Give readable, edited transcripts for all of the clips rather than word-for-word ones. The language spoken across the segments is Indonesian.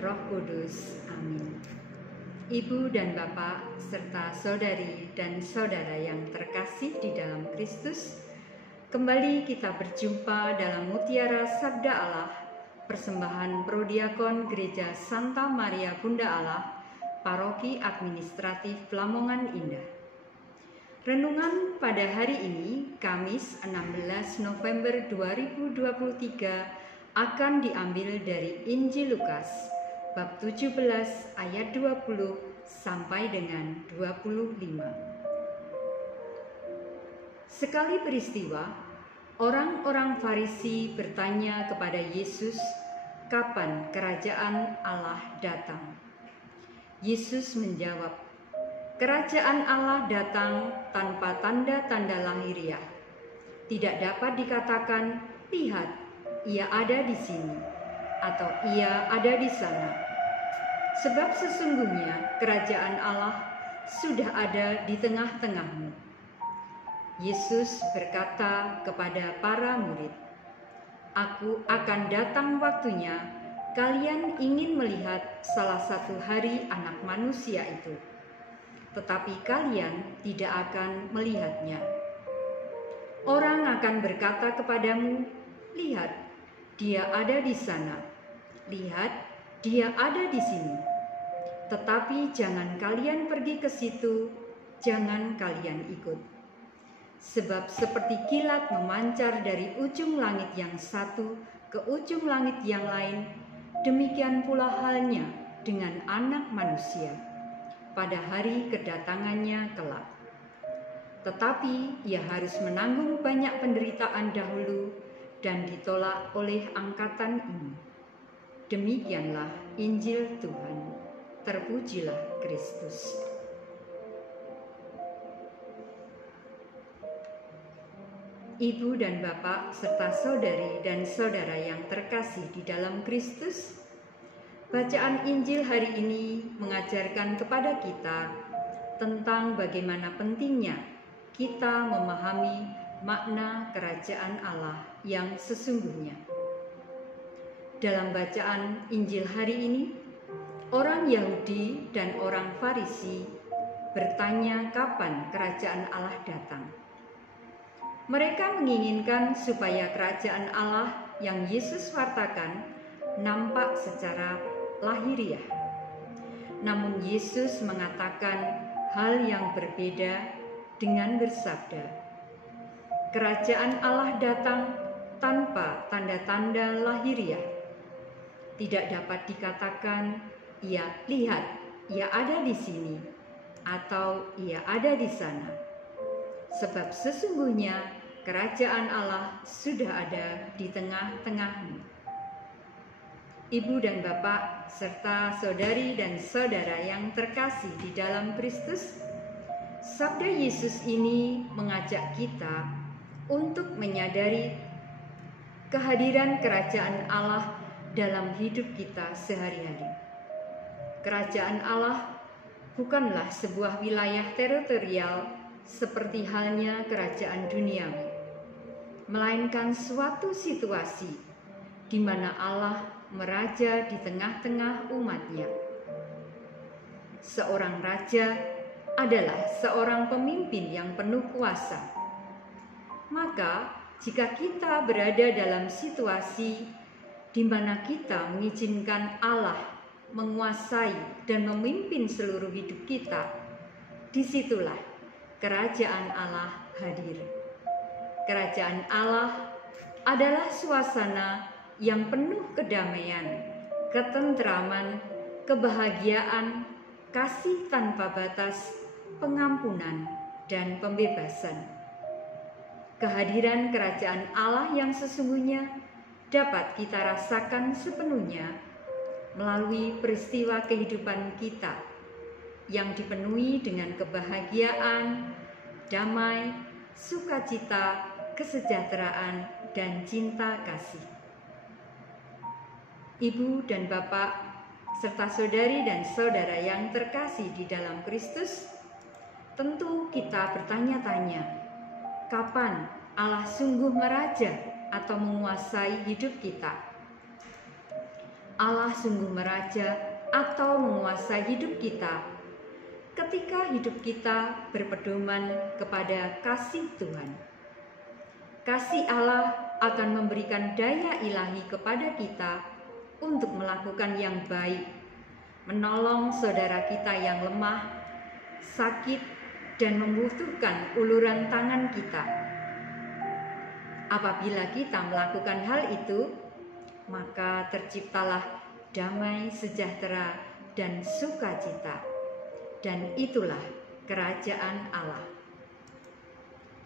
Roh Kudus. Amin. Ibu dan Bapak, serta saudari dan saudara yang terkasih di dalam Kristus, kembali kita berjumpa dalam Mutiara Sabda Allah, persembahan Prodiakon Gereja Santa Maria Bunda Allah, Paroki Administratif Lamongan Indah. Renungan pada hari ini, Kamis 16 November 2023, akan diambil dari Injil Lukas, bab 17 ayat 20 sampai dengan 25. Sekali peristiwa, orang-orang Farisi bertanya kepada Yesus, kapan kerajaan Allah datang? Yesus menjawab, kerajaan Allah datang tanpa tanda-tanda lahiriah. Tidak dapat dikatakan, lihat, ia ada di sini, atau ia ada di sana. Sebab sesungguhnya kerajaan Allah sudah ada di tengah-tengahmu. Yesus berkata kepada para murid, Aku akan datang waktunya, kalian ingin melihat salah satu hari Anak Manusia itu, tetapi kalian tidak akan melihatnya. Orang akan berkata kepadamu, lihat, dia ada di sana. Lihat, dia ada di sini. Tetapi jangan kalian pergi ke situ, jangan kalian ikut. Sebab seperti kilat memancar dari ujung langit yang satu ke ujung langit yang lain, demikian pula halnya dengan Anak Manusia pada hari kedatangannya kelak. Tetapi ia harus menanggung banyak penderitaan dahulu dan ditolak oleh angkatan ini. Demikianlah Injil Tuhan. Terpujilah Kristus. Ibu dan Bapak serta saudari dan saudara yang terkasih di dalam Kristus, bacaan Injil hari ini mengajarkan kepada kita tentang bagaimana pentingnya kita memahami makna kerajaan Allah yang sesungguhnya. Dalam bacaan Injil hari ini, orang Yahudi dan orang Farisi bertanya kapan kerajaan Allah datang. Mereka menginginkan supaya kerajaan Allah yang Yesus wartakan nampak secara lahiriah. Namun Yesus mengatakan hal yang berbeda dengan bersabda, kerajaan Allah datang tanpa tanda-tanda lahiriah. Tidak dapat dikatakan, lihat, ia ada di sini, atau ia ada di sana. Sebab sesungguhnya kerajaan Allah sudah ada di tengah-tengahmu. Ibu dan Bapak, serta saudari dan saudara yang terkasih di dalam Kristus, sabda Yesus ini mengajak kita untuk menyadari kehadiran kerajaan Allah dalam hidup kita sehari-hari. Kerajaan Allah bukanlah sebuah wilayah teritorial seperti halnya kerajaan duniawi, melainkan suatu situasi di mana Allah meraja di tengah-tengah umatnya. Seorang raja adalah seorang pemimpin yang penuh kuasa. Maka, jika kita berada dalam situasi di mana kita mengizinkan Allah menguasai dan memimpin seluruh hidup kita, disitulah kerajaan Allah hadir. Kerajaan Allah adalah suasana yang penuh kedamaian, ketentraman, kebahagiaan, kasih tanpa batas, pengampunan, dan pembebasan. Kehadiran kerajaan Allah yang sesungguhnya dapat kita rasakan sepenuhnya melalui peristiwa kehidupan kita yang dipenuhi dengan kebahagiaan, damai, sukacita, kesejahteraan, dan cinta kasih. Ibu dan Bapak, serta saudari dan saudara yang terkasih di dalam Kristus, tentu kita bertanya-tanya, kapan Allah sungguh meraja atau menguasai hidup kita? Allah sungguh meraja atau menguasai hidup kita ketika hidup kita berpedoman kepada kasih Tuhan. Kasih Allah akan memberikan daya ilahi kepada kita untuk melakukan yang baik, menolong saudara kita yang lemah, sakit, dan membutuhkan uluran tangan kita. Apabila kita melakukan hal itu, maka terciptalah damai, sejahtera, dan sukacita. Dan itulah kerajaan Allah.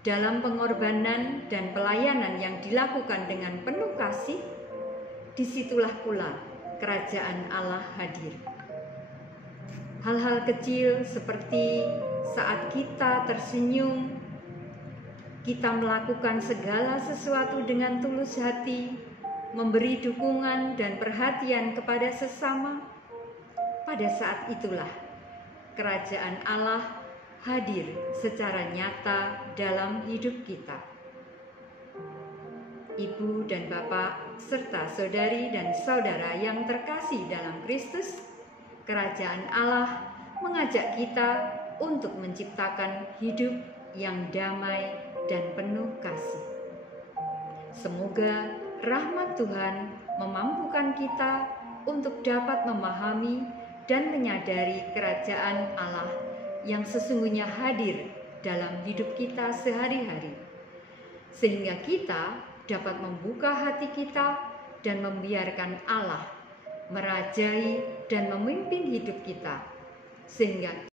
Dalam pengorbanan dan pelayanan yang dilakukan dengan penuh kasih, disitulah pula kerajaan Allah hadir. Hal-hal kecil seperti saat kita tersenyum, kita melakukan segala sesuatu dengan tulus hati, memberi dukungan dan perhatian kepada sesama. Pada saat itulah kerajaan Allah hadir secara nyata dalam hidup kita. Ibu dan Bapak, serta saudari dan saudara yang terkasih dalam Kristus, kerajaan Allah mengajak kita untuk menciptakan hidup yang damai dan penuh kasih. Semoga rahmat Tuhan memampukan kita untuk dapat memahami dan menyadari kerajaan Allah yang sesungguhnya hadir dalam hidup kita sehari-hari, sehingga kita dapat membuka hati kita dan membiarkan Allah merajai dan memimpin hidup kita, sehingga